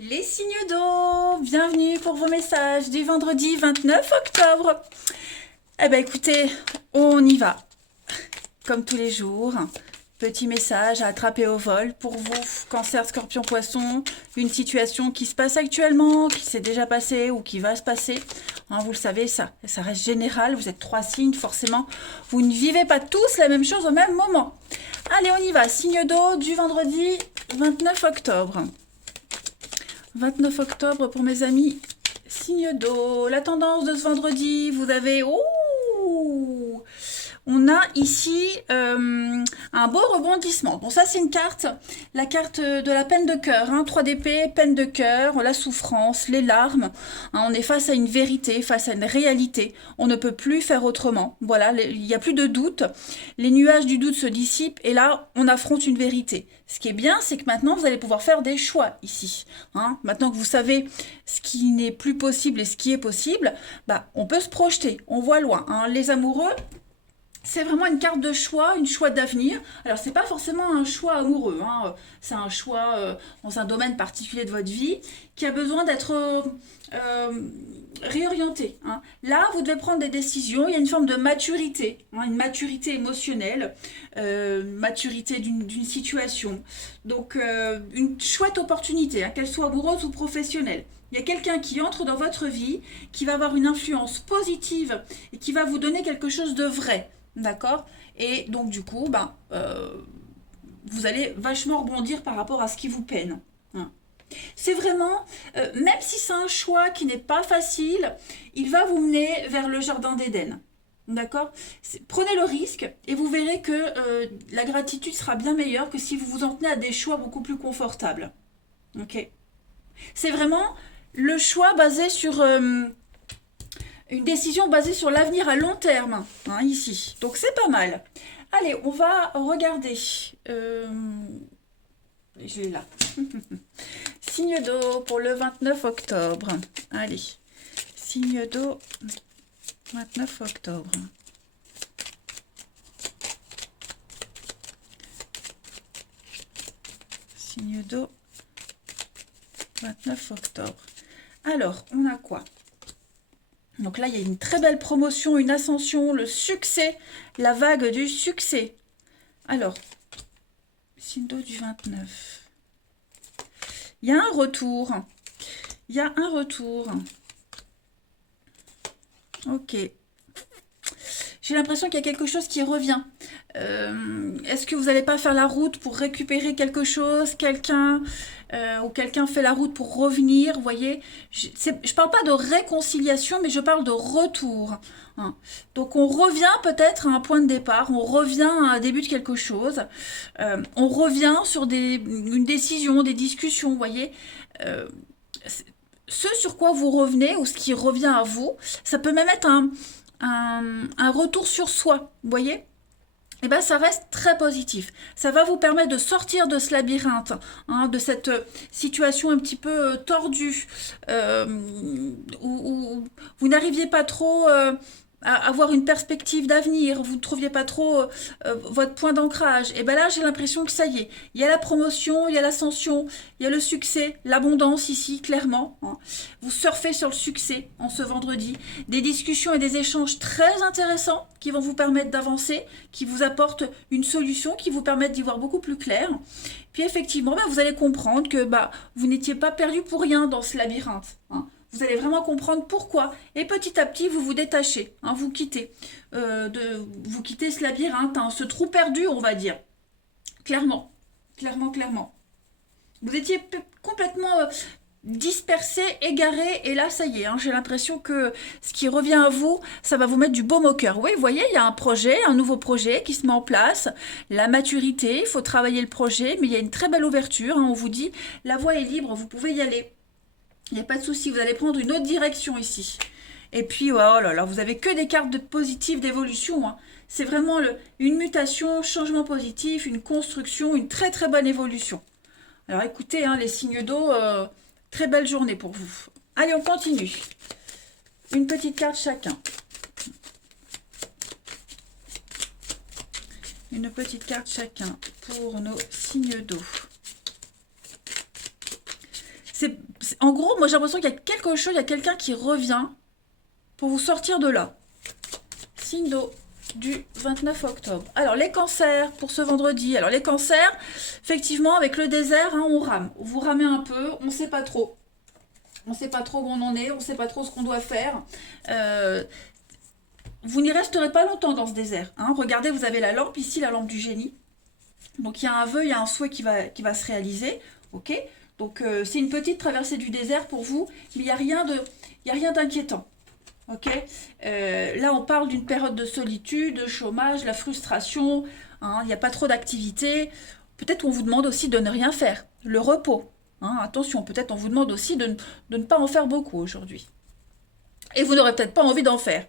Les signes d'eau, bienvenue pour vos messages du vendredi 29 octobre. Eh ben écoutez, on y va. Comme tous les jours, petit message à attraper au vol pour vous, Cancer, Scorpion, Poisson, une situation qui se passe actuellement, qui s'est déjà passée ou qui va se passer. Hein, vous le savez, ça reste général, vous êtes 3 signes, forcément, vous ne vivez pas tous la même chose au même moment. Allez, on y va, signe d'eau du vendredi 29 octobre. 29 octobre pour mes amis, signe d'eau. La tendance de ce vendredi, vous avez... Ouh, on a ici un beau rebondissement. Bon, ça, c'est une carte, la carte de la peine de cœur. Hein, 3 d'épée, peine de cœur, la souffrance, les larmes. Hein, on est face à une vérité, face à une réalité. On ne peut plus faire autrement. Voilà, il n'y a plus de doute. Les nuages du doute se dissipent et là, on affronte une vérité. Ce qui est bien, c'est que maintenant, vous allez pouvoir faire des choix ici. Hein, maintenant que vous savez ce qui n'est plus possible et ce qui est possible, bah, on peut se projeter. On voit loin. Hein. Les amoureux, c'est vraiment une carte de choix, une choix d'avenir. Alors, c'est pas forcément un choix amoureux, hein. C'est un choix dans un domaine particulier de votre vie qui a besoin d'être réorienté. Hein. Là, vous devez prendre des décisions. Il y a une forme de maturité, hein, une maturité émotionnelle, maturité d'une situation. Donc, une chouette opportunité, hein, qu'elle soit amoureuse ou professionnelle. Il y a quelqu'un qui entre dans votre vie, qui va avoir une influence positive et qui va vous donner quelque chose de vrai. D'accord. Et donc, du coup, vous allez vachement rebondir par rapport à ce qui vous peine. Hein. C'est vraiment, même si c'est un choix qui n'est pas facile, il va vous mener vers le jardin d'Éden. D'accord. Prenez le risque et vous verrez que la gratitude sera bien meilleure que si vous vous en tenez à des choix beaucoup plus confortables. Ok. C'est vraiment le choix basé sur une décision basée sur l'avenir à long terme, hein, ici. Donc c'est pas mal. Allez, on va regarder. Je l'ai là. Signe d'eau pour le 29 octobre. Allez, signe d'eau 29 octobre. Signe d'eau 29 octobre. Alors, on a quoi? Donc là, il y a une très belle promotion, une ascension, le succès, la vague du succès. Alors, signe d'eau du 29. Il y a un retour. Il y a un retour. Ok. J'ai l'impression qu'il y a quelque chose qui revient. Est-ce que vous n'allez pas faire la route pour récupérer quelque chose, quelqu'un ou quelqu'un fait la route pour revenir, vous voyez, je ne parle pas de réconciliation, mais je parle de retour. Hein. Donc on revient peut-être à un point de départ, on revient à un début de quelque chose, on revient sur une décision, des discussions, vous voyez. Ce sur quoi vous revenez ou ce qui revient à vous, ça peut même être un retour sur soi, vous voyez. Eh ben, ça reste très positif. Ça va vous permettre de sortir de ce labyrinthe, hein, de cette situation un petit peu tordue, où vous n'arriviez pas trop à avoir une perspective d'avenir, vous ne trouviez pas trop votre point d'ancrage. Et bien là, j'ai l'impression que ça y est. Il y a la promotion, il y a l'ascension, il y a le succès, l'abondance ici, clairement. Hein. Vous surfez sur le succès en ce vendredi. Des discussions et des échanges très intéressants qui vont vous permettre d'avancer, qui vous apportent une solution, qui vous permettent d'y voir beaucoup plus clair. Puis effectivement, vous allez comprendre que vous n'étiez pas perdu pour rien dans ce labyrinthe. Hein. Vous allez vraiment comprendre pourquoi. Et petit à petit, vous vous détachez. Hein, vous quittez. Vous quittez ce labyrinthe, hein, ce trou perdu, on va dire. Clairement. Clairement, clairement. Vous étiez complètement dispersé, égaré, et là, ça y est, hein, j'ai l'impression que ce qui revient à vous, ça va vous mettre du baume au cœur. Oui, vous voyez, il y a un projet, un nouveau projet qui se met en place. La maturité, il faut travailler le projet, mais il y a une très belle ouverture. Hein, on vous dit, la voie est libre, vous pouvez y aller. Il n'y a pas de souci, vous allez prendre une autre direction ici. Et puis, oh là là, vous avez que des cartes positives d'évolution. Hein. C'est vraiment une mutation, changement positif, une construction, une très très bonne évolution. Alors écoutez, hein, les signes d'eau, très belle journée pour vous. Allez, on continue. Une petite carte chacun. Une petite carte chacun pour nos signes d'eau. En gros, moi j'ai l'impression qu'il y a quelque chose, il y a quelqu'un qui revient pour vous sortir de là. Signe d'eau du 29 octobre. Alors les cancers pour ce vendredi. Alors les cancers, effectivement avec le désert, hein, on rame. Vous ramez un peu, on ne sait pas trop. On ne sait pas trop où on en est, on ne sait pas trop ce qu'on doit faire. Vous n'y resterez pas longtemps dans ce désert. Hein. Regardez, vous avez la lampe ici, la lampe du génie. Donc il y a un vœu, il y a un souhait qui va se réaliser. Ok. Donc c'est une petite traversée du désert pour vous, mais il n'y a rien d'inquiétant. Ok. Là, on parle d'une période de solitude, de chômage, la frustration. Hein, il n'y a pas trop d'activité. Peut-être qu'on vous demande aussi de ne rien faire. Le repos. Hein, attention, peut-être on vous demande aussi de ne pas en faire beaucoup aujourd'hui. Et vous n'aurez peut-être pas envie d'en faire.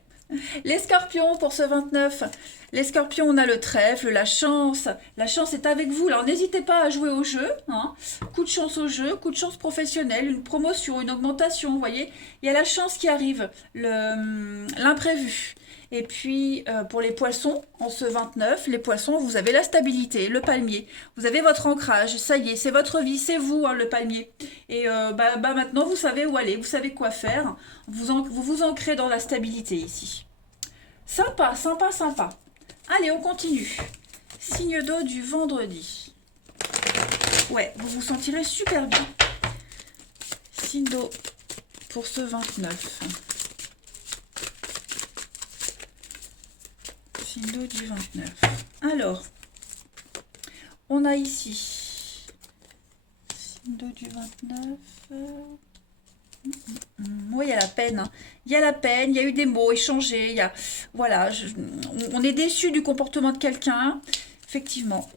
Les scorpions pour ce 29. Les scorpions, on a le trèfle, la chance. La chance est avec vous. Alors n'hésitez pas à jouer au jeu. Hein. Coup de chance au jeu, coup de chance professionnelle, une promotion, une augmentation. Vous voyez, il y a la chance qui arrive, l'imprévu. Et puis pour les poissons, en ce 29, les poissons, vous avez la stabilité, le palmier. Vous avez votre ancrage, ça y est, c'est votre vie, c'est vous, hein, le palmier. Et maintenant, vous savez où aller, vous savez quoi faire. Vous vous ancrez dans la stabilité ici. Sympa, sympa, sympa. Allez, on continue. Signe d'eau du vendredi. Ouais, vous vous sentirez super bien. Signe d'eau pour ce 29. Signe d'eau du 29. Alors, on a ici signe d'eau du 29. Oui, il y a la peine. Hein. Il y a la peine, il y a eu des mots échangés. Voilà, on est déçu du comportement de quelqu'un. Effectivement,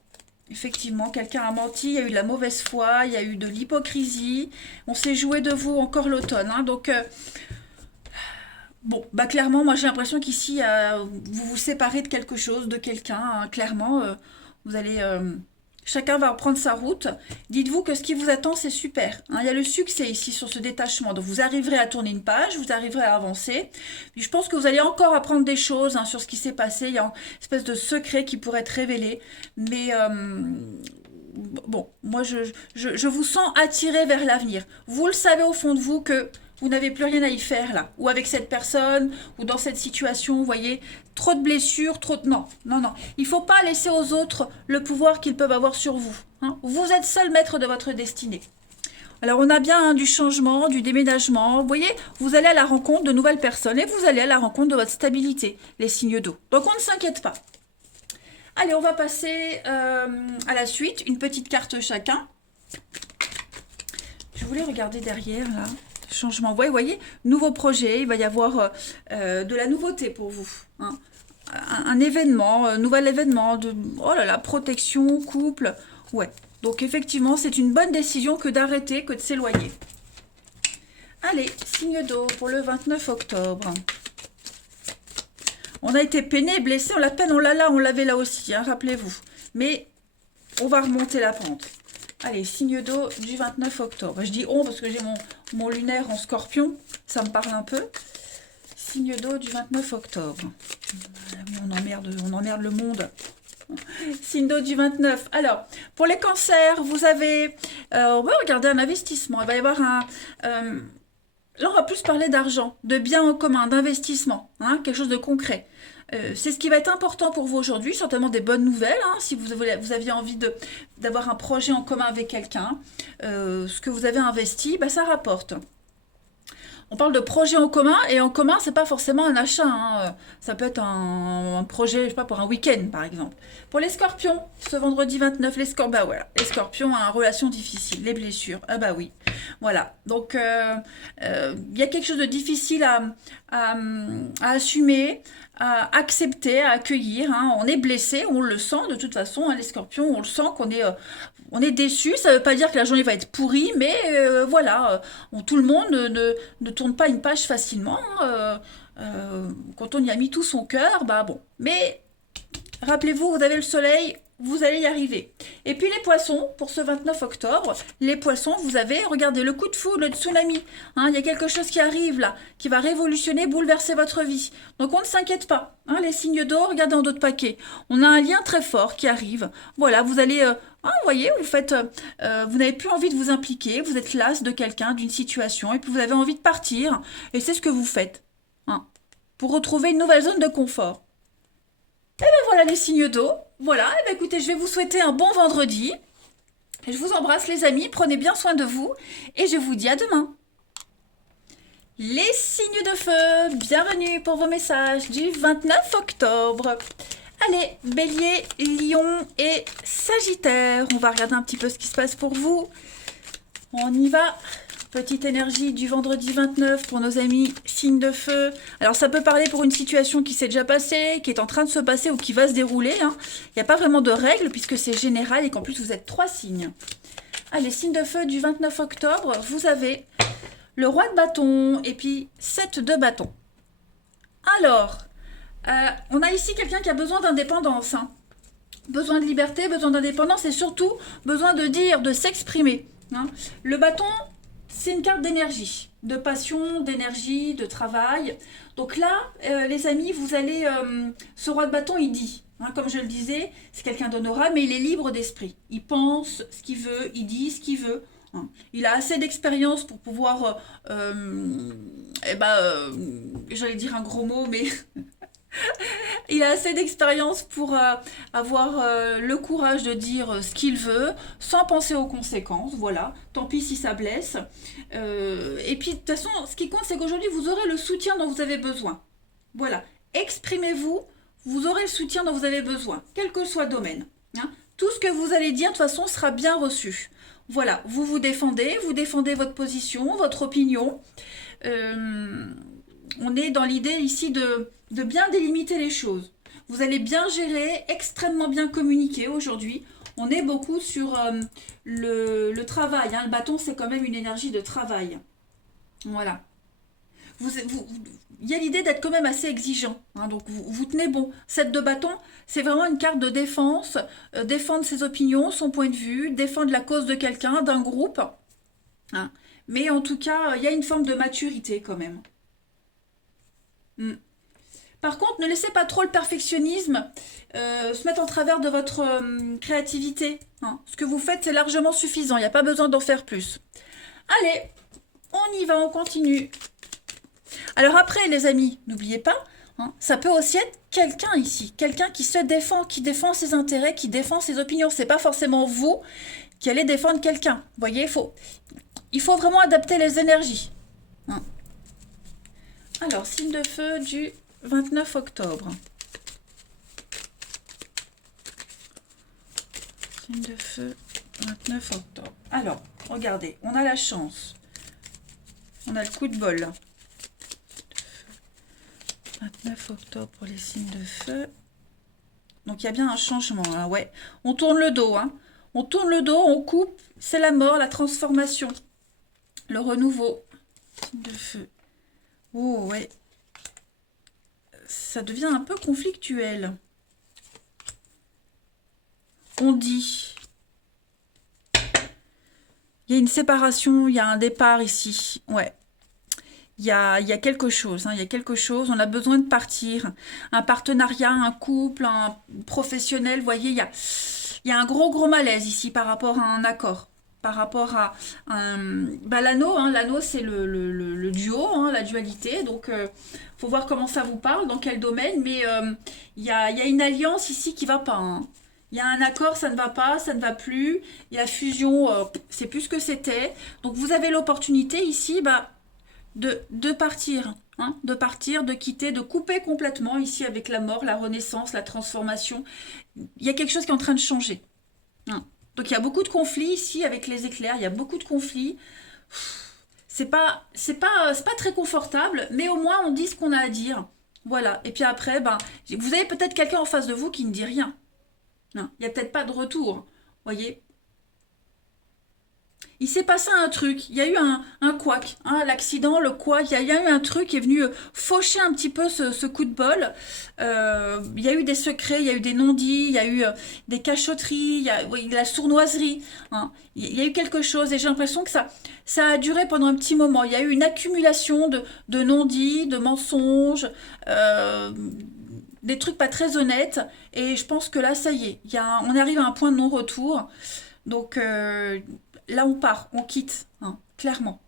quelqu'un a menti, il y a eu de la mauvaise foi, il y a eu de l'hypocrisie. On s'est joué de vous encore l'automne. Hein, donc, bon, bah clairement, moi j'ai l'impression qu'ici, vous vous séparez de quelque chose, de quelqu'un. Hein. Clairement, vous allez... chacun va reprendre sa route. Dites-vous que ce qui vous attend, c'est super. Hein. Il y a le succès ici sur ce détachement. Donc vous arriverez à tourner une page, vous arriverez à avancer. Puis je pense que vous allez encore apprendre des choses sur ce qui s'est passé. Il y a une espèce de secret qui pourrait être révélé. Mais bon, moi je vous sens attiré vers l'avenir. Vous le savez au fond de vous que vous n'avez plus rien à y faire là, ou avec cette personne, ou dans cette situation, vous voyez, trop de blessures, trop de... Non. Il ne faut pas laisser aux autres le pouvoir qu'ils peuvent avoir sur vous. Hein. Vous êtes seul maître de votre destinée. Alors on a bien du changement, du déménagement, vous voyez, vous allez à la rencontre de nouvelles personnes et vous allez à la rencontre de votre stabilité, les signes d'eau. Donc on ne s'inquiète pas. Allez, on va passer à la suite, une petite carte chacun. Je voulais regarder derrière là. Changement. Vous voyez, nouveau projet, il va y avoir de la nouveauté pour vous. Hein. Un événement, nouvel événement, oh là là, protection, couple. Ouais. Donc effectivement, c'est une bonne décision que d'arrêter, que de s'éloigner. Allez, signe d'eau pour le 29 octobre. On a été peiné, blessé, on l'a peine, on l'a là, on l'avait là aussi, hein, rappelez-vous. Mais on va remonter la pente. Allez, signe d'eau du 29 octobre. Je dis on parce que j'ai mon lunaire en scorpion. Ça me parle un peu. Signe d'eau du 29 octobre. On emmerde le monde. Signe d'eau du 29. Alors, pour les cancers, vous avez... on va regarder un investissement. Il va y avoir un... là, on va plus parler d'argent, de biens en commun, d'investissement. Hein, quelque chose de concret. C'est ce qui va être important pour vous aujourd'hui, certainement des bonnes nouvelles, hein, si vous aviez envie d'avoir un projet en commun avec quelqu'un, ce que vous avez investi, bah, ça rapporte. On parle de projet en commun, et en commun, c'est pas forcément un achat, hein, ça peut être un projet, je sais pas, pour un week-end par exemple. Pour les scorpions, ce vendredi 29, bah voilà, les scorpions ont une relation difficile, les blessures, ah bah oui, voilà. Donc, il y a quelque chose de difficile à assumer, à accepter, à accueillir. Hein. On est blessé, on le sent de toute façon. Hein, les scorpions, on le sent qu'on est, on est déçu. Ça ne veut pas dire que la journée va être pourrie, mais voilà, tout le monde ne tourne pas une page facilement. Hein. Quand on y a mis tout son cœur, bah bon. Mais Rappelez-vous, vous avez le soleil, vous allez y arriver. Et puis les poissons, pour ce 29 octobre, les poissons, vous avez, regardez, le coup de foudre, le tsunami. Hein, il y a quelque chose qui arrive là, qui va révolutionner, bouleverser votre vie. Donc on ne s'inquiète pas. Hein, les signes d'eau, regardez en d'autres paquets. On a un lien très fort qui arrive. Voilà, vous allez... vous voyez, vous n'avez plus envie de vous impliquer, vous êtes las de quelqu'un, d'une situation, et puis vous avez envie de partir, et c'est ce que vous faites. Hein, pour retrouver une nouvelle zone de confort. Et ben voilà les signes d'eau. Voilà, et ben écoutez, je vais vous souhaiter un bon vendredi. Je vous embrasse les amis, prenez bien soin de vous et je vous dis à demain. Les signes de feu, bienvenue pour vos messages du 29 octobre. Allez, Bélier, Lion et Sagittaire, on va regarder un petit peu ce qui se passe pour vous. On y va. Petite énergie du vendredi 29 pour nos amis signes de feu. Alors ça peut parler pour une situation qui s'est déjà passée, qui est en train de se passer ou qui va se dérouler. Hein. Il n'y a pas vraiment de règles puisque c'est général et qu'en plus vous êtes 3 signes. Allez, signes de feu du 29 octobre, vous avez le roi de bâton et puis 7 de bâton. Alors, on a ici quelqu'un qui a besoin d'indépendance. Hein. Besoin de liberté, besoin d'indépendance et surtout besoin de dire, de s'exprimer. Hein. Le bâton... c'est une carte d'énergie, de passion, d'énergie, de travail. Donc là, les amis, vous allez... ce roi de bâton, il dit, hein, comme je le disais, c'est quelqu'un d'honorable, mais il est libre d'esprit. Il pense ce qu'il veut, il dit ce qu'il veut. Hein. Il a assez d'expérience pour pouvoir... j'allais dire un gros mot, mais... Il a assez d'expérience pour avoir le courage de dire ce qu'il veut, sans penser aux conséquences, voilà. Tant pis si ça blesse. Et puis, de toute façon, ce qui compte, c'est qu'aujourd'hui, vous aurez le soutien dont vous avez besoin. Voilà. Exprimez-vous, vous aurez le soutien dont vous avez besoin, quel que soit le domaine. Hein. Tout ce que vous allez dire, de toute façon, sera bien reçu. Voilà. Vous défendez votre position, votre opinion. On est dans l'idée ici de bien délimiter les choses. Vous allez bien gérer, extrêmement bien communiquer aujourd'hui. On est beaucoup sur le travail. Hein. Le bâton, c'est quand même une énergie de travail. Voilà. Il y a l'idée d'être quand même assez exigeant. Hein. Donc, vous tenez bon. 7 de bâton, c'est vraiment une carte de défense. Défendre ses opinions, son point de vue, défendre la cause de quelqu'un, d'un groupe. Hein. Mais en tout cas, il y a une forme de maturité quand même. Par contre, ne laissez pas trop le perfectionnisme se mettre en travers de votre créativité. Hein. Ce que vous faites, c'est largement suffisant. Il n'y a pas besoin d'en faire plus. Allez, on y va, on continue. Alors après, les amis, n'oubliez pas, hein, ça peut aussi être quelqu'un ici. Quelqu'un qui se défend, qui défend ses intérêts, qui défend ses opinions. C'est pas forcément vous qui allez défendre quelqu'un. Vous voyez, il faut vraiment adapter les énergies. Hein. Alors, signe de feu du 29 octobre. Signe de feu, 29 octobre. Alors, regardez, on a la chance. On a le coup de bol. 29 octobre pour les signes de feu. Donc, il y a bien un changement, hein, ouais. On tourne le dos, hein. On tourne le dos, on coupe. C'est la mort, la transformation. Le renouveau. Signe de feu. Oh, ouais. Ça devient un peu conflictuel. On dit. Il y a une séparation, il y a un départ ici. Ouais. Il y a quelque chose. Hein, il y a quelque chose. On a besoin de partir. Un partenariat, un couple, un professionnel. Vous voyez, il y a un gros malaise ici par rapport à un accord. Par rapport à l'anneau, hein, l'anneau c'est le duo, hein, la dualité, donc faut voir comment ça vous parle, dans quel domaine, mais il y a une alliance ici qui va pas. Hein. Il y a un accord, ça ne va pas, ça ne va plus, il y a la fusion, c'est plus ce que c'était, donc vous avez l'opportunité ici de partir, hein, de quitter, de couper complètement ici avec la mort, la renaissance, la transformation, il y a quelque chose qui est en train de changer. Hein. Donc il y a beaucoup de conflits ici avec les éclairs, il y a beaucoup de conflits. C'est pas très confortable, mais au moins on dit ce qu'on a à dire. Voilà. Et puis après, vous avez peut-être quelqu'un en face de vous qui ne dit rien. Non, il n'y a peut-être pas de retour. Voyez. il s'est passé un truc, il y a eu un couac, hein, l'accident, le couac, il y a eu un truc qui est venu faucher un petit peu ce coup de bol. Il y a eu des secrets, il y a eu des non-dits, il y a eu des cachotteries, il y a oui, de la sournoiserie, hein. Il y a eu quelque chose et j'ai l'impression que ça a duré pendant un petit moment. Il y a eu une accumulation de non-dits, de mensonges, des trucs pas très honnêtes et je pense que là, ça y est, on arrive à un point de non-retour. Donc là, on part, on quitte, hein, clairement.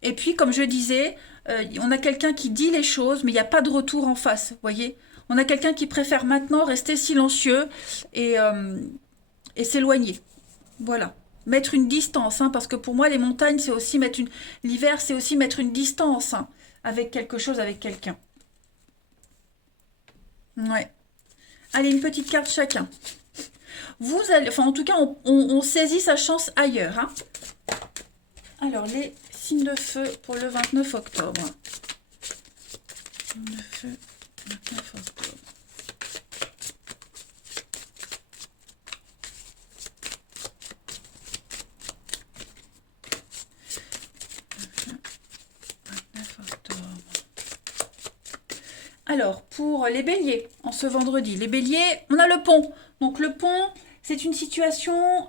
Et puis, comme je disais, on a quelqu'un qui dit les choses, mais il n'y a pas de retour en face, vous voyez. On a quelqu'un qui préfère maintenant rester silencieux et, euh, et s'éloigner. Voilà. Mettre une distance, hein, parce que pour moi, les montagnes, c'est aussi mettre une... L'hiver, c'est aussi mettre une distance, hein, avec quelque chose, avec quelqu'un. Ouais. Allez, une petite carte chacun. Vous allez... Enfin, en tout cas, on saisit sa chance ailleurs, hein. Alors, les signes de feu pour le 29 octobre. Signes de feu, 29 octobre. Alors, pour les béliers, en ce vendredi, les béliers, on a le pont. Donc le pont, c'est une situation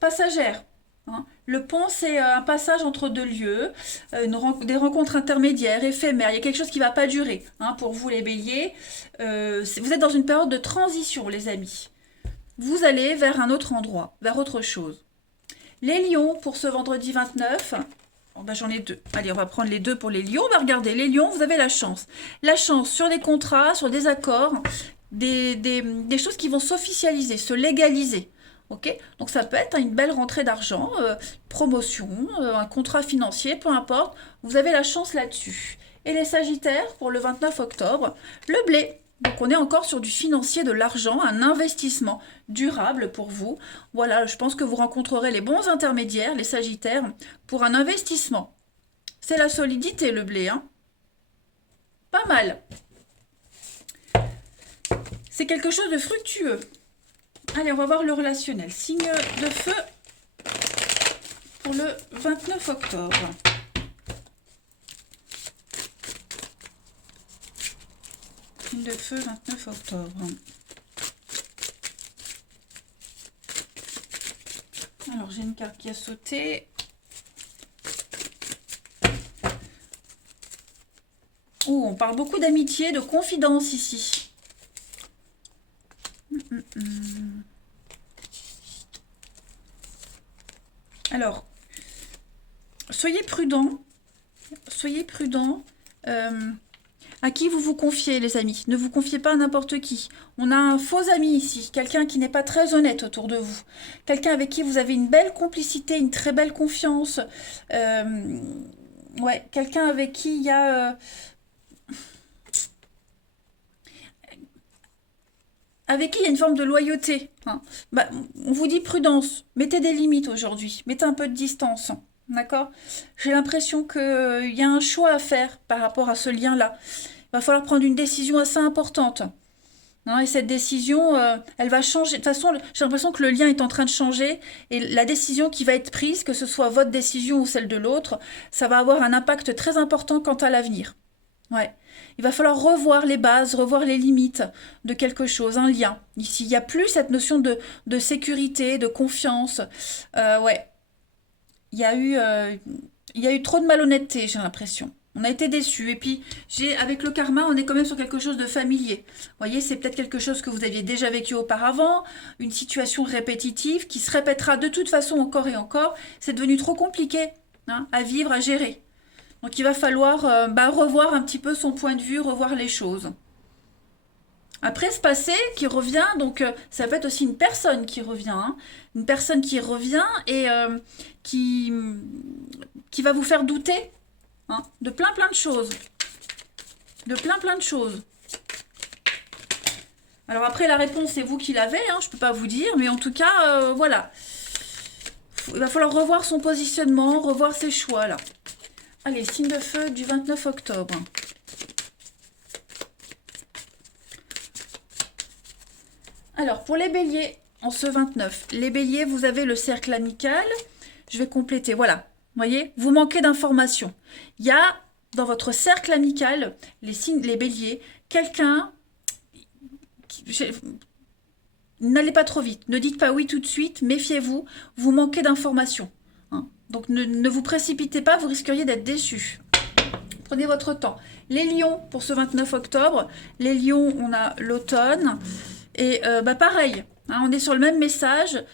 passagère, hein. Le pont, c'est un passage entre deux lieux, des rencontres intermédiaires, éphémères. Il y a quelque chose qui ne va pas durer, hein, pour vous les béliers. Vous êtes dans une période de transition, les amis. Vous allez vers un autre endroit, vers autre chose. Les lions, pour ce vendredi 29, oh ben j'en ai deux. Allez, on va prendre les deux pour les lions. On va regarder. Les lions, vous avez la chance. La chance sur des contrats, sur des accords, des choses qui vont s'officialiser, se légaliser. Ok. Donc ça peut être une belle rentrée d'argent, promotion, un contrat financier, peu importe. Vous avez la chance là-dessus. Et les sagittaires, pour le 29 octobre, le blé. Donc on est encore sur du financier, de l'argent, un investissement durable pour vous. Voilà, je pense que vous rencontrerez les bons intermédiaires, les sagittaires, pour un investissement. C'est la solidité, le blé, hein. Pas mal. C'est quelque chose de fructueux. Allez, on va voir le relationnel. Signe de feu pour le 29 octobre. Signe de feu, 29 octobre. Alors, j'ai une carte qui a sauté. Oh, on parle beaucoup d'amitié, de confidence ici. Alors, soyez prudents. Soyez prudents. À qui vous vous confiez, les amis? Ne vous confiez pas à n'importe qui. On a un faux ami ici, quelqu'un qui n'est pas très honnête autour de vous. Quelqu'un avec qui vous avez une belle complicité, une très belle confiance. Ouais, quelqu'un avec qui il y a... avec qui il y a une forme de loyauté, hein. Bah, on vous dit prudence, mettez des limites aujourd'hui, mettez un peu de distance, d'accord? J'ai l'impression qu'il y a un choix à faire par rapport à ce lien-là. Il va falloir prendre une décision assez importante, hein, et cette décision, elle va changer. De toute façon, j'ai l'impression que le lien est en train de changer et la décision qui va être prise, que ce soit votre décision ou celle de l'autre, ça va avoir un impact très important quant à l'avenir. Ouais. Il va falloir revoir les bases, revoir les limites de quelque chose, un lien. Ici, il n'y a plus cette notion de sécurité, de confiance. Ouais, il y a eu trop de malhonnêteté, j'ai l'impression. On a été déçus. Et puis, avec le karma, on est quand même sur quelque chose de familier. Vous voyez, c'est peut-être quelque chose que vous aviez déjà vécu auparavant, une situation répétitive qui se répétera de toute façon encore et encore. C'est devenu trop compliqué, hein, à vivre, à gérer. Donc il va falloir revoir un petit peu son point de vue, revoir les choses. Après ce passé qui revient, donc ça peut être aussi une personne qui revient, hein. Une personne qui revient et qui, qui va vous faire douter, hein, de plein de choses. De plein de choses. Alors après la réponse c'est vous qui l'avez, hein, je ne peux pas vous dire, mais en tout cas, voilà. Il va falloir revoir son positionnement, revoir ses choix là. Allez, signe de feu du 29 octobre. Alors, pour les béliers, en ce 29. Les béliers, vous avez le cercle amical. Je vais compléter, voilà. Vous voyez, vous manquez d'informations. Il y a dans votre cercle amical, les signes, les béliers, quelqu'un... N'allez pas trop vite, ne dites pas oui tout de suite, méfiez-vous, vous manquez d'informations. Hein. Donc ne vous précipitez pas, vous risqueriez d'être déçus. Prenez votre temps. Les lions, pour ce 29 octobre, les lions, on a l'automne. Et pareil, hein, on est sur le même message.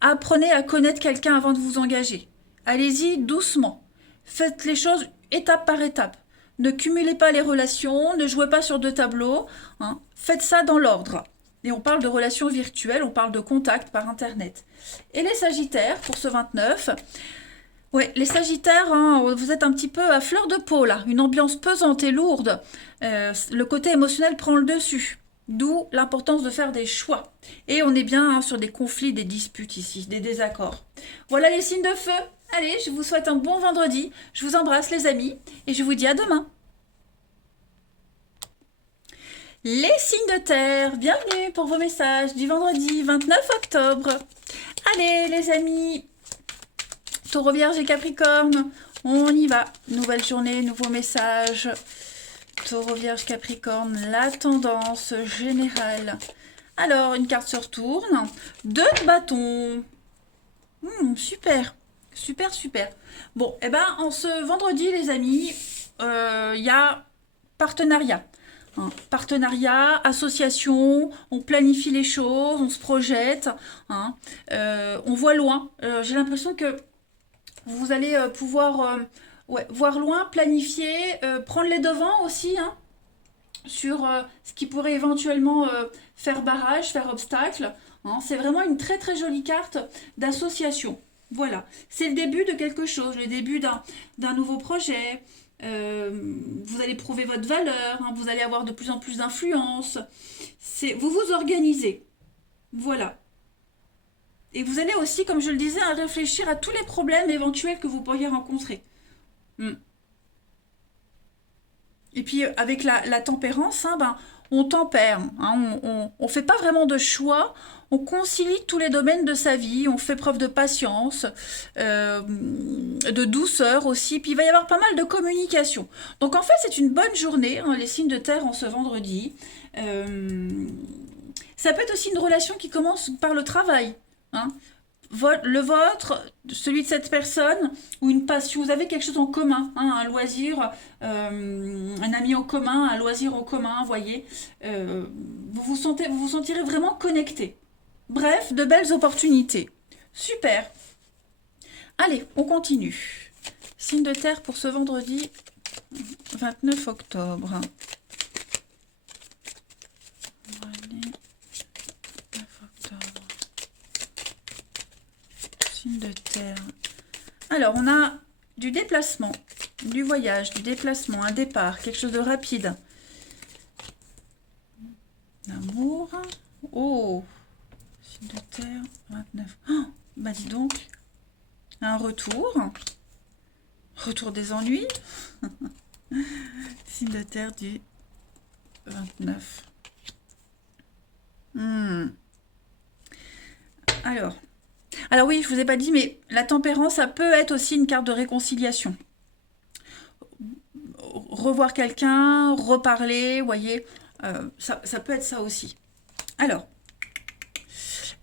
Apprenez à connaître quelqu'un avant de vous engager. Allez-y doucement. Faites les choses étape par étape. Ne cumulez pas les relations, ne jouez pas sur deux tableaux. Hein. Faites ça dans l'ordre. Et on parle de relations virtuelles, on parle de contact par Internet. Et les Sagittaires, pour ce 29, ouais, les Sagittaires, hein, vous êtes un petit peu à fleur de peau, là. Une ambiance pesante et lourde. Le côté émotionnel prend le dessus. D'où l'importance de faire des choix. Et on est bien sur des conflits, des disputes ici, des désaccords. Voilà les signes de feu. Allez, je vous souhaite un bon vendredi. Je vous embrasse les amis et je vous dis à demain. Les signes de terre, bienvenue pour vos messages du vendredi 29 octobre. Allez les amis, Taureau, Vierge et Capricorne, on y va. Nouvelle journée, nouveau message. Taureau, Vierge, Capricorne, la tendance générale. Alors, une carte se retourne. 2 de bâton. Super, super, super. Bon, et ben, en ce vendredi, les amis, il y a partenariat. Hein, partenariat, association, on planifie les choses, on se projette, hein, on voit loin. J'ai l'impression que vous allez pouvoir ouais, voir loin, planifier, prendre les devants aussi hein, sur ce qui pourrait éventuellement faire barrage, faire obstacle. Hein. C'est vraiment une très très jolie carte d'association. Voilà, c'est le début de quelque chose, le début d'un nouveau projet. Vous allez prouver votre valeur, hein, vous allez avoir de plus en plus d'influence. Vous vous organisez. Voilà. Et vous allez aussi, comme je le disais, à réfléchir à tous les problèmes éventuels que vous pourriez rencontrer. Et puis avec la tempérance, hein, on tempère. Hein, on fait pas vraiment de choix. On concilie tous les domaines de sa vie, on fait preuve de patience, de douceur aussi, puis il va y avoir pas mal de communication. Donc en fait, c'est une bonne journée, hein, les signes de terre en ce vendredi. Ça peut être aussi une relation qui commence par le travail. Hein. Le vôtre, celui de cette personne, ou une passion, vous avez quelque chose en commun, hein, un loisir, un ami en commun, un loisir en commun, vous voyez, vous vous sentirez vraiment connecté. Bref, de belles opportunités. Super. Allez, on continue. Signe de terre pour ce vendredi 29 octobre. Allez, 29 octobre. Signe de terre. Alors, on a du déplacement, du voyage, du déplacement, un départ, quelque chose de rapide. L'amour. Oh, signe de terre, 29. Oh, bah dis donc. Un retour. Retour des ennuis. Signe de terre du 29. Alors oui, je vous ai pas dit, mais la tempérance, ça peut être aussi une carte de réconciliation. Revoir quelqu'un, reparler, vous voyez, ça peut être ça aussi. Alors,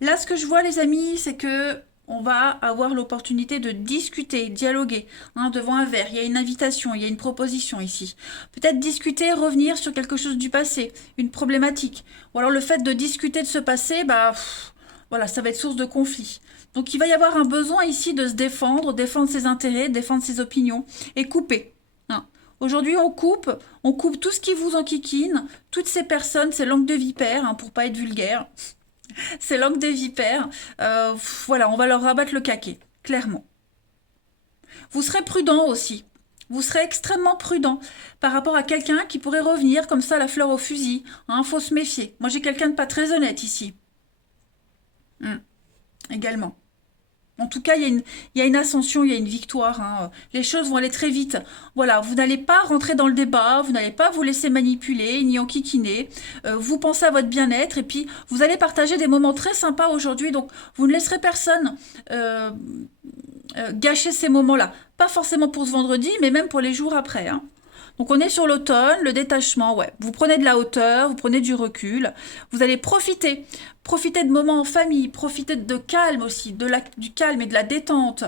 là, ce que je vois, les amis, c'est que on va avoir l'opportunité de discuter, dialoguer hein, devant un verre. Il y a une invitation, il y a une proposition ici. Peut-être discuter, revenir sur quelque chose du passé, une problématique. Ou alors le fait de discuter de ce passé, voilà, ça va être source de conflit. Donc il va y avoir un besoin ici de se défendre ses intérêts, défendre ses opinions et couper. Hein. Aujourd'hui, on coupe tout ce qui vous enquiquine, toutes ces personnes, ces langues de vipère, hein, pour pas être vulgaire. Ces langues de vipère, voilà, on va leur rabattre le caquet, clairement. Vous serez prudent aussi. Vous serez extrêmement prudent par rapport à quelqu'un qui pourrait revenir comme ça, la fleur au fusil. Hein, faut se méfier. Moi, j'ai quelqu'un de pas très honnête ici. Également. En tout cas, il y a une ascension, il y a une victoire, hein. Les choses vont aller très vite. Voilà, vous n'allez pas rentrer dans le débat, vous n'allez pas vous laisser manipuler, ni enquiquiner. Vous pensez à votre bien-être et puis vous allez partager des moments très sympas aujourd'hui. Donc, vous ne laisserez personne gâcher ces moments-là. Pas forcément pour ce vendredi, mais même pour les jours après, hein. Donc on est sur l'automne, le détachement, ouais. Vous prenez de la hauteur, vous prenez du recul, vous allez profiter. Profiter de moments en famille, profiter de calme aussi, du calme et de la détente.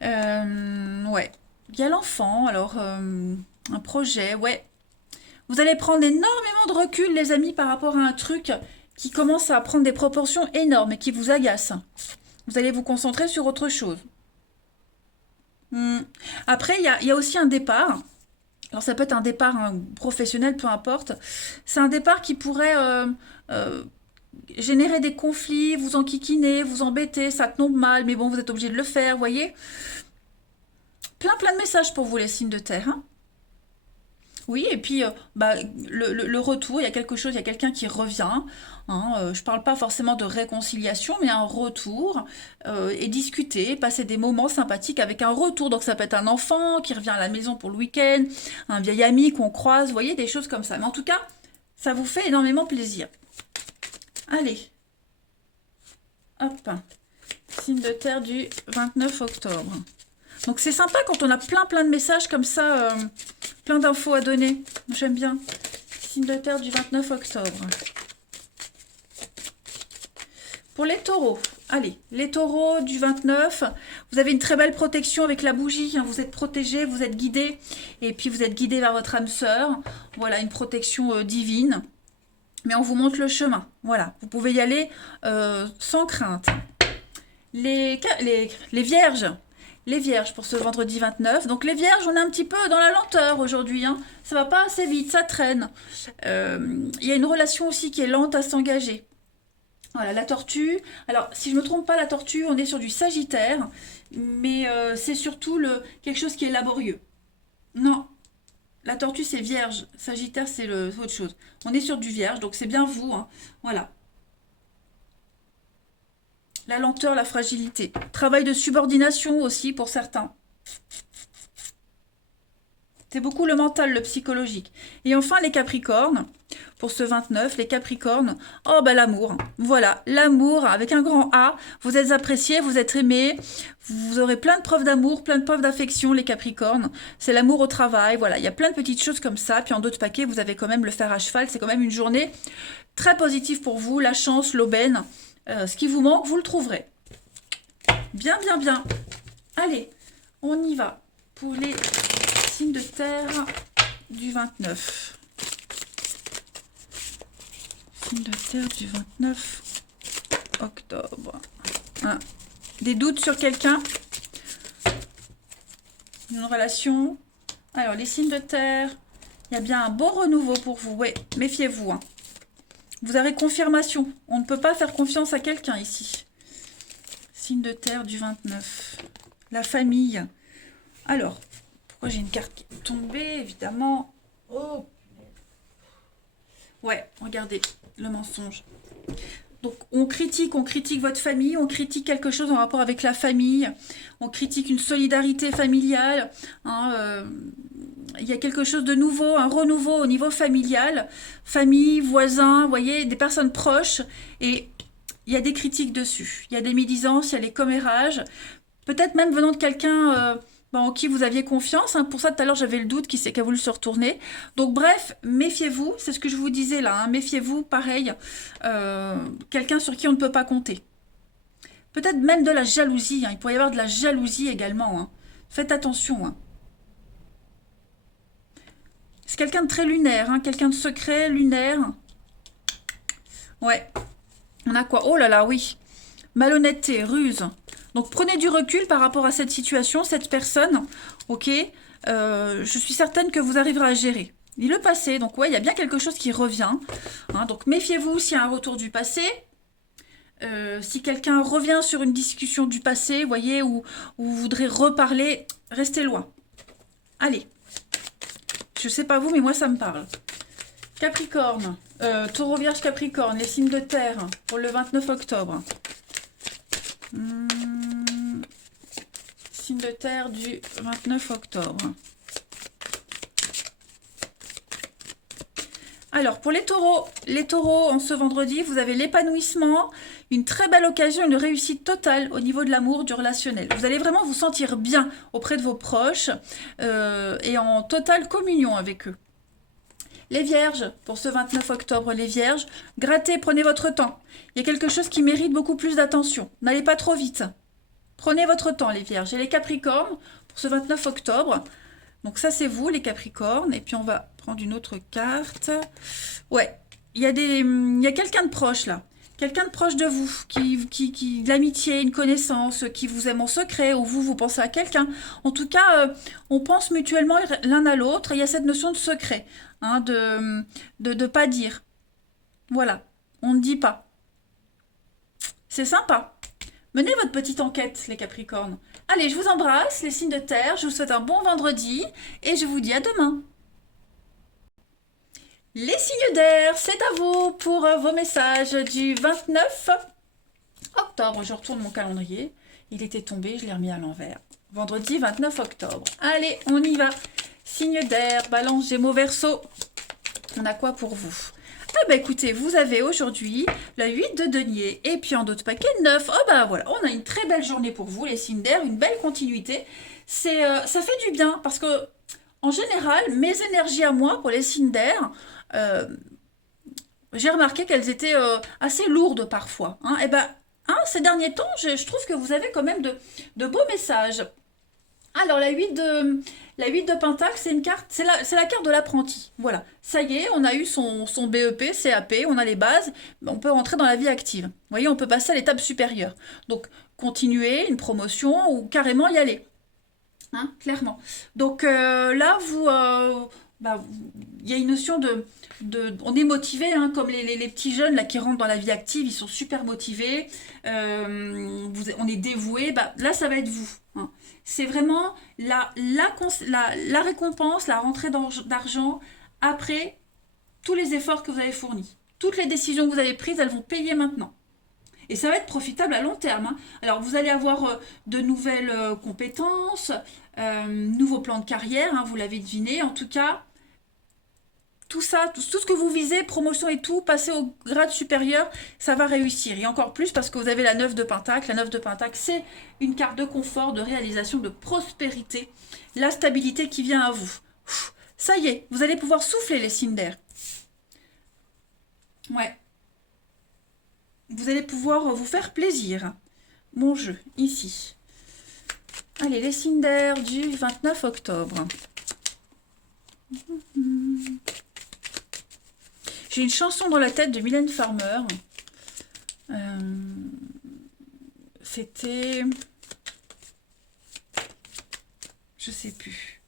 Ouais. Il y a l'enfant, alors un projet, ouais. Vous allez prendre énormément de recul, les amis, par rapport à un truc qui commence à prendre des proportions énormes et qui vous agace. Vous allez vous concentrer sur autre chose. Après, il y a aussi un départ. Alors ça peut être un départ hein, professionnel, peu importe. C'est un départ qui pourrait euh, générer des conflits, vous enquiquiner, vous embêter, ça tombe mal, mais bon, vous êtes obligé de le faire, vous voyez. Plein de messages pour vous, les signes de terre, hein. Oui, et puis le retour, il y a quelque chose, il y a quelqu'un qui revient, hein, je ne parle pas forcément de réconciliation, mais un retour, et discuter, passer des moments sympathiques avec un retour. Donc ça peut être un enfant qui revient à la maison pour le week-end, un vieil ami qu'on croise, vous voyez, des choses comme ça. Mais en tout cas, ça vous fait énormément plaisir. Allez, hop, signe de terre du 29 octobre. Donc c'est sympa quand on a plein de messages comme ça, plein d'infos à donner. J'aime bien. Signe de terre du 29 octobre. Pour les taureaux, allez, les taureaux du 29, vous avez une très belle protection avec la bougie, hein, vous êtes protégés, vous êtes guidés, et puis vous êtes guidés vers votre âme sœur. Voilà, une protection divine. Mais on vous montre le chemin. Voilà, vous pouvez y aller sans crainte. Les vierges. Les vierges pour ce vendredi 29. Donc les vierges, on est un petit peu dans la lenteur aujourd'hui, hein. Ça va pas assez vite, ça traîne. Il y a une relation aussi qui est lente à s'engager. Voilà, la tortue. Alors, si je ne me trompe pas, la tortue, on est sur du Sagittaire. Mais c'est surtout quelque chose qui est laborieux. Non, la tortue, c'est vierge. Sagittaire, c'est autre chose. On est sur du vierge, donc c'est bien vous, hein. Voilà. La lenteur, la fragilité. Travail de subordination aussi pour certains. C'est beaucoup le mental, le psychologique. Et enfin, les Capricornes. Pour ce 29, les Capricornes. Oh, bah l'amour. Voilà, l'amour avec un grand A. Vous êtes appréciés, vous êtes aimés. Vous aurez plein de preuves d'amour, plein de preuves d'affection, les Capricornes. C'est l'amour au travail. Voilà, il y a plein de petites choses comme ça. Puis en d'autres paquets, vous avez quand même le fer à cheval. C'est quand même une journée très positive pour vous. La chance, l'aubaine. Ce qui vous manque, vous le trouverez. Bien. Allez, on y va pour les signes de terre du 29. Signe de terre du 29 octobre. Hein. Des doutes sur quelqu'un? Une relation? Alors, les signes de terre, il y a bien un beau renouveau pour vous. Oui, méfiez-vous, hein. Vous avez confirmation. On ne peut pas faire confiance à quelqu'un ici. Signe de terre du 29. La famille. Alors, pourquoi j'ai une carte qui est tombée, évidemment. Oh. Ouais, regardez, le mensonge. Donc, on critique votre famille, on critique quelque chose en rapport avec la famille, on critique une solidarité familiale, hein, il y a quelque chose de nouveau, un renouveau au niveau familial, famille, voisins, vous voyez, des personnes proches, et il y a des critiques dessus. Il y a des médisances, il y a les commérages, peut-être même venant de quelqu'un en qui vous aviez confiance, hein. Pour ça, tout à l'heure, j'avais le doute qui a voulu se retourner. Donc, bref, méfiez-vous, c'est ce que je vous disais là, hein. Méfiez-vous, pareil, quelqu'un sur qui on ne peut pas compter. Peut-être même de la jalousie, hein. Il pourrait y avoir de la jalousie également, hein. Faites attention, hein. C'est quelqu'un de très lunaire, hein, quelqu'un de secret, lunaire. Ouais. On a quoi? Oh là là, oui. Malhonnêteté, ruse. Donc prenez du recul par rapport à cette situation, cette personne. Ok. Je suis certaine que vous arriverez à gérer. Et le passé, donc ouais, il y a bien quelque chose qui revient. Hein, donc méfiez-vous s'il y a un retour du passé. Si quelqu'un revient sur une discussion du passé, vous voyez, où vous voudrez reparler, restez loin. Allez. Je sais pas vous, mais moi ça me parle. Capricorne, Taureau, Vierge, Capricorne, les signes de terre pour le 29 octobre. signe de terre du 29 octobre. Alors, pour les taureaux, en ce vendredi, vous avez l'épanouissement, une très belle occasion, une réussite totale au niveau de l'amour, du relationnel. Vous allez vraiment vous sentir bien auprès de vos proches et en totale communion avec eux. Les vierges, pour ce 29 octobre, les vierges, grattez, prenez votre temps. Il y a quelque chose qui mérite beaucoup plus d'attention. N'allez pas trop vite. Prenez votre temps, les vierges. Et les capricornes, pour ce 29 octobre, donc ça c'est vous, les capricornes. Et puis on va prendre une autre carte. Ouais, il y a quelqu'un de proche là. Quelqu'un de proche de vous, qui de l'amitié, une connaissance, qui vous aime en secret, ou vous pensez à quelqu'un. En tout cas, on pense mutuellement l'un à l'autre. Il y a cette notion de secret, hein, de pas dire. Voilà, on ne dit pas. C'est sympa. Menez votre petite enquête, les Capricornes. Allez, je vous embrasse, les signes de terre. Je vous souhaite un bon vendredi et je vous dis à demain. Les signes d'air, c'est à vous pour vos messages du 29 octobre. Je retourne mon calendrier. Il était tombé, je l'ai remis à l'envers. Vendredi 29 octobre. Allez, on y va. Signe d'air, balance, Gémeaux, Verseau. On a quoi pour vous? Ah bah écoutez, vous avez aujourd'hui la 8 de denier et puis en d'autres paquets 9. Oh bah voilà, on a une très belle journée pour vous, les signes d'air, une belle continuité. Ça fait du bien parce que, en général, mes énergies à moi pour les signes d'air, j'ai remarqué qu'elles étaient assez lourdes parfois. Hein. Et ben, ces derniers temps, je trouve que vous avez quand même de beaux messages. Alors, la 8 de Pentacle, c'est une carte, c'est la carte de l'apprenti. Voilà, ça y est, on a eu son BEP, CAP, on a les bases, on peut rentrer dans la vie active. Vous voyez, on peut passer à l'étape supérieure. Donc, continuer, une promotion ou carrément y aller. Hein, clairement. Donc là, il y a une notion on est motivé, hein, comme les petits jeunes là qui rentrent dans la vie active, ils sont super motivés, on est dévoué. Là, ça va être vous. Hein. C'est vraiment la récompense, la rentrée d'argent après tous les efforts que vous avez fournis. Toutes les décisions que vous avez prises, elles vont payer maintenant. Et ça va être profitable à long terme. Hein. Alors, vous allez avoir de nouvelles compétences, nouveaux plans de carrière, hein, vous l'avez deviné. En tout cas, tout ça, tout ce que vous visez, promotion et tout, passer au grade supérieur, ça va réussir. Et encore plus parce que vous avez la 9 de Pentacle. La 9 de Pentacle, c'est une carte de confort, de réalisation, de prospérité. La stabilité qui vient à vous. Ça y est, vous allez pouvoir souffler les signes d'air. Ouais. Vous allez pouvoir vous faire plaisir. Mon jeu, ici. Allez, les signes d'air du 29 octobre. J'ai une chanson dans la tête de Mylène Farmer. C'était... Je sais plus.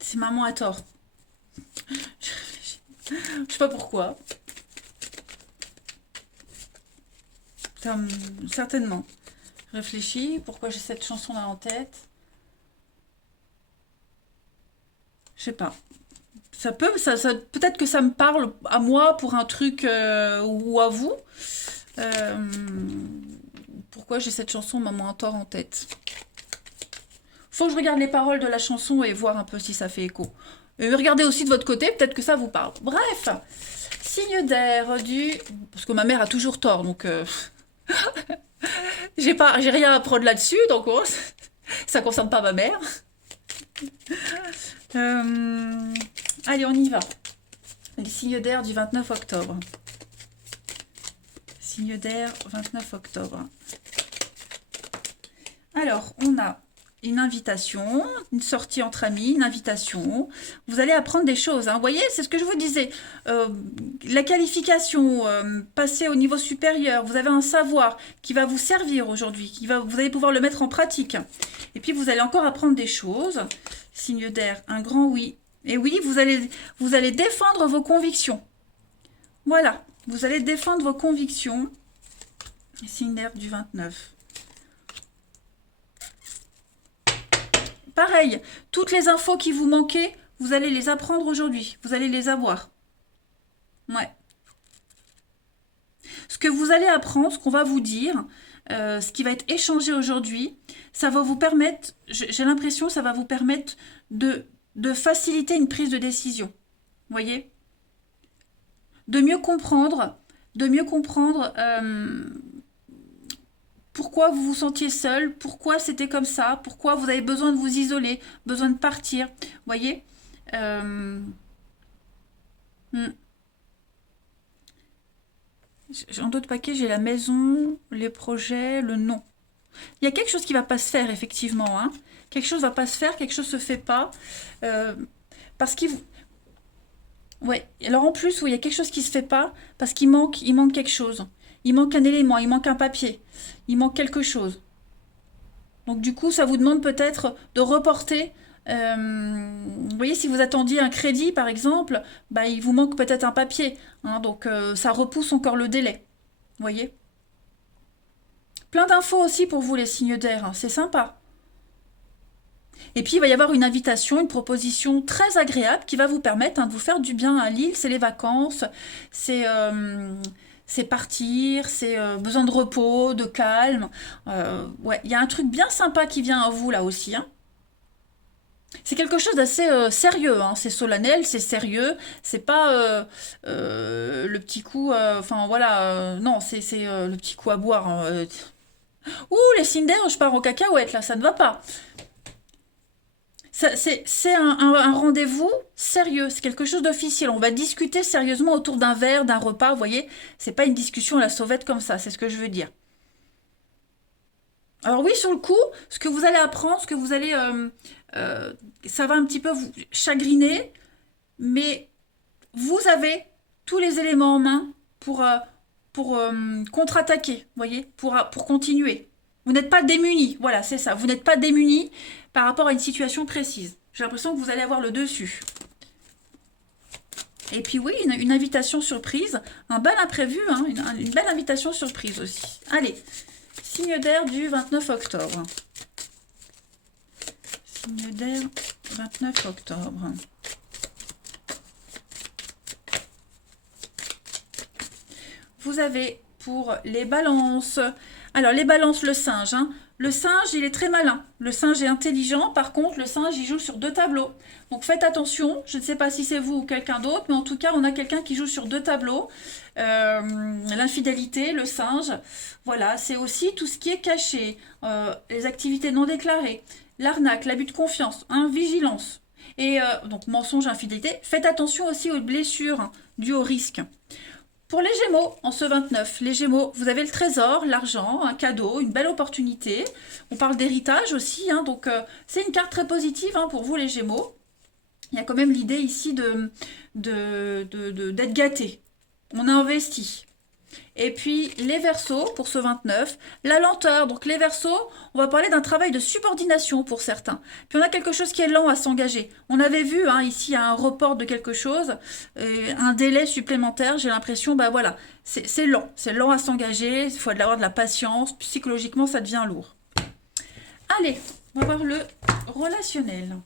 C'est Maman a tort. Je sais pas pourquoi. Certainement. Je réfléchis, pourquoi j'ai cette chanson-là en tête. Je sais pas. Peut-être que ça me parle à moi pour un truc ou à vous. Pourquoi j'ai cette chanson Maman a tort en tête. Faut que je regarde les paroles de la chanson et voir un peu si ça fait écho. Et regardez aussi de votre côté, peut-être que ça vous parle. Bref, signe d'air parce que ma mère a toujours tort, donc... j'ai rien à prendre là-dessus, donc ça concerne pas ma mère. Allez, on y va. Les signes d'air du 29 octobre. Signe d'air 29 octobre. Alors, on a une invitation, une sortie entre amis, une invitation. Vous allez apprendre des choses. Hein. Vous voyez, c'est ce que je vous disais. La qualification, passer au niveau supérieur. Vous avez un savoir qui va vous servir aujourd'hui. Vous allez pouvoir le mettre en pratique. Et puis, vous allez encore apprendre des choses. Signe d'air, un grand oui. Et oui, vous allez défendre vos convictions. Voilà, vous allez défendre vos convictions. Signe d'air du 29. Pareil, toutes les infos qui vous manquaient, vous allez les apprendre aujourd'hui. Vous allez les avoir. Ouais. Ce que vous allez apprendre, ce qu'on va vous dire, ce qui va être échangé aujourd'hui, ça va vous permettre, j'ai l'impression, ça va vous permettre de faciliter une prise de décision. Vous voyez? De mieux comprendre, pourquoi vous vous sentiez seul, pourquoi c'était comme ça, pourquoi vous avez besoin de vous isoler, besoin de partir. Vous voyez? Euh, hmm. En d'autres paquets, j'ai la maison, les projets, le nom. Il y a quelque chose qui va pas se faire, effectivement. Hein. Quelque chose va pas se faire, quelque chose se fait pas. Euh, parce qu'il... Ouais. Alors en plus, oui, il y a quelque chose qui se fait pas parce il manque quelque chose. Il manque un élément, il manque un papier. Il manque quelque chose. Donc du coup, ça vous demande peut-être de reporter. Vous voyez, si vous attendiez un crédit, par exemple, bah, il vous manque peut-être un papier. Hein, donc ça repousse encore le délai. Vous voyez? Plein d'infos aussi pour vous, les signes d'air. Hein, c'est sympa. Et puis, il va y avoir une invitation, une proposition très agréable qui va vous permettre de vous faire du bien à Lille. C'est les vacances, c'est c'est partir, c'est besoin de repos, de calme. Ouais, il y a un truc bien sympa qui vient à vous là aussi. Hein. C'est quelque chose d'assez sérieux, hein. C'est solennel, c'est sérieux, c'est pas le petit coup, enfin voilà, non, c'est le petit coup à boire. Hein, Ouh, les signes d'air, je pars aux cacahuètes là, ça ne va pas. C'est un rendez-vous sérieux, c'est quelque chose d'officiel. On va discuter sérieusement autour d'un verre, d'un repas, vous voyez. C'est pas une discussion à la sauvette comme ça, c'est ce que je veux dire. Alors oui, sur le coup, ce que vous allez apprendre, ce que vous allez... euh, ça va un petit peu vous chagriner, mais vous avez tous les éléments en main pour contre-attaquer, vous voyez, pour continuer. Vous n'êtes pas démunis, voilà, c'est ça. Vous n'êtes pas démunis par rapport à une situation précise. J'ai l'impression que vous allez avoir le dessus. Et puis oui, une invitation surprise, un bel imprévu, hein, une belle invitation surprise aussi. Allez, signe d'air du 29 octobre. Signe d'air 29 octobre. Vous avez pour les balances. Alors, les balances, le singe. Hein. Le singe, il est très malin. Le singe est intelligent. Par contre, le singe, il joue sur deux tableaux. Donc, faites attention. Je ne sais pas si c'est vous ou quelqu'un d'autre, mais en tout cas, on a quelqu'un qui joue sur deux tableaux. L'infidélité, le singe. Voilà, c'est aussi tout ce qui est caché. Les activités non déclarées. L'arnaque, l'abus de confiance. Hein, vigilance. Et donc, mensonge, infidélité. Faites attention aussi aux blessures hein, dues au risque. Pour les Gémeaux, en ce 29, les Gémeaux, vous avez le trésor, l'argent, un cadeau, une belle opportunité. On parle d'héritage aussi, hein, donc c'est une carte très positive hein, pour vous les Gémeaux. Il y a quand même l'idée ici d'être gâté. On a investi. Et puis les Verseaux, pour ce 29, la lenteur. Donc les Verseaux, on va parler d'un travail de subordination pour certains. Puis on a quelque chose qui est lent à s'engager. On avait vu hein, ici un report de quelque chose, un délai supplémentaire. J'ai l'impression, bah voilà, c'est lent à s'engager. Il faut avoir de la patience. Psychologiquement, ça devient lourd. Allez, on va voir le relationnel.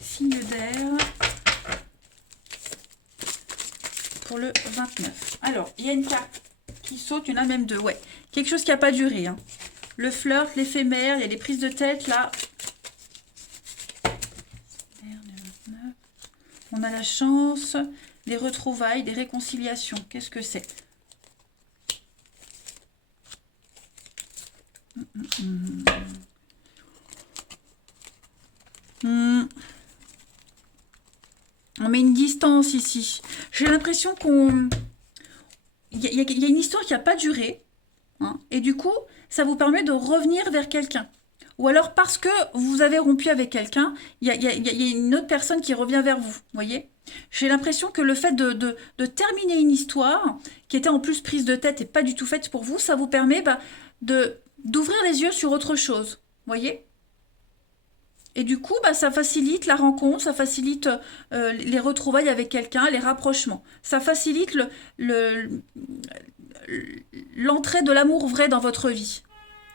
Signe d'air. Pour le 29. Alors, il y a une carte qui saute, il y en a même deux, ouais. Quelque chose qui n'a pas duré. Hein. Le flirt, l'éphémère, il y a des prises de tête, là. On a la chance, des retrouvailles, des réconciliations. Qu'est-ce que c'est? On met une distance ici. J'ai l'impression qu'on... Il y a une histoire qui n'a pas duré. Hein, et du coup, ça vous permet de revenir vers quelqu'un. Ou alors parce que vous avez rompu avec quelqu'un, il y a une autre personne qui revient vers vous. Voyez? J'ai l'impression que le fait de terminer une histoire, qui était en plus prise de tête et pas du tout faite pour vous, ça vous permet d'ouvrir les yeux sur autre chose. Voyez? Et du coup, ça facilite la rencontre, ça facilite les retrouvailles avec quelqu'un, les rapprochements. Ça facilite l'entrée de l'amour vrai dans votre vie.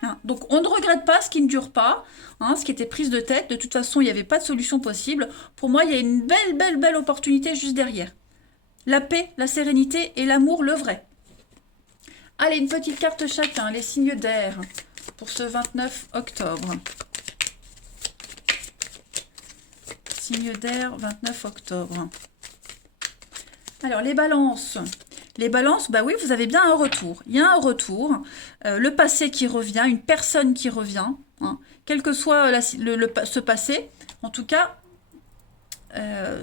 Hein. Donc, on ne regrette pas ce qui ne dure pas, hein, ce qui était prise de tête. De toute façon, il n'y avait pas de solution possible. Pour moi, il y a une belle opportunité juste derrière. La paix, la sérénité et l'amour, le vrai. Allez, une petite carte chacun, les signes d'air pour ce 29 octobre. Signe d'air, 29 octobre. Alors, les balances. Les balances, bah oui, vous avez bien un retour. Il y a un retour. Le passé qui revient, une personne qui revient. Hein. Quel que soit ce passé, en tout cas,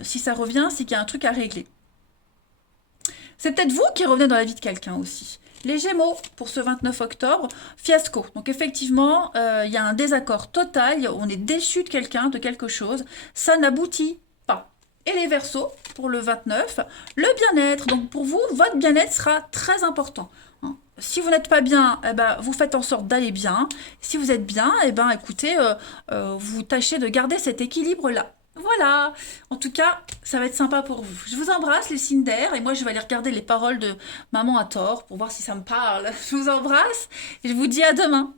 si ça revient, c'est qu'il y a un truc à régler. C'est peut-être vous qui revenez dans la vie de quelqu'un aussi. Les Gémeaux, pour ce 29 octobre, fiasco. Donc effectivement, il y a un désaccord total, on est déçu de quelqu'un, de quelque chose, ça n'aboutit pas. Et les Verseaux, pour le 29, le bien-être. Donc pour vous, votre bien-être sera très important. Hein. Si vous n'êtes pas bien, eh ben, vous faites en sorte d'aller bien. Si vous êtes bien, eh ben, écoutez, vous tâchez de garder cet équilibre-là. Voilà, en tout cas, ça va être sympa pour vous. Je vous embrasse les signes d'air et moi je vais aller regarder les paroles de Maman à tort pour voir si ça me parle. Je vous embrasse et je vous dis à demain.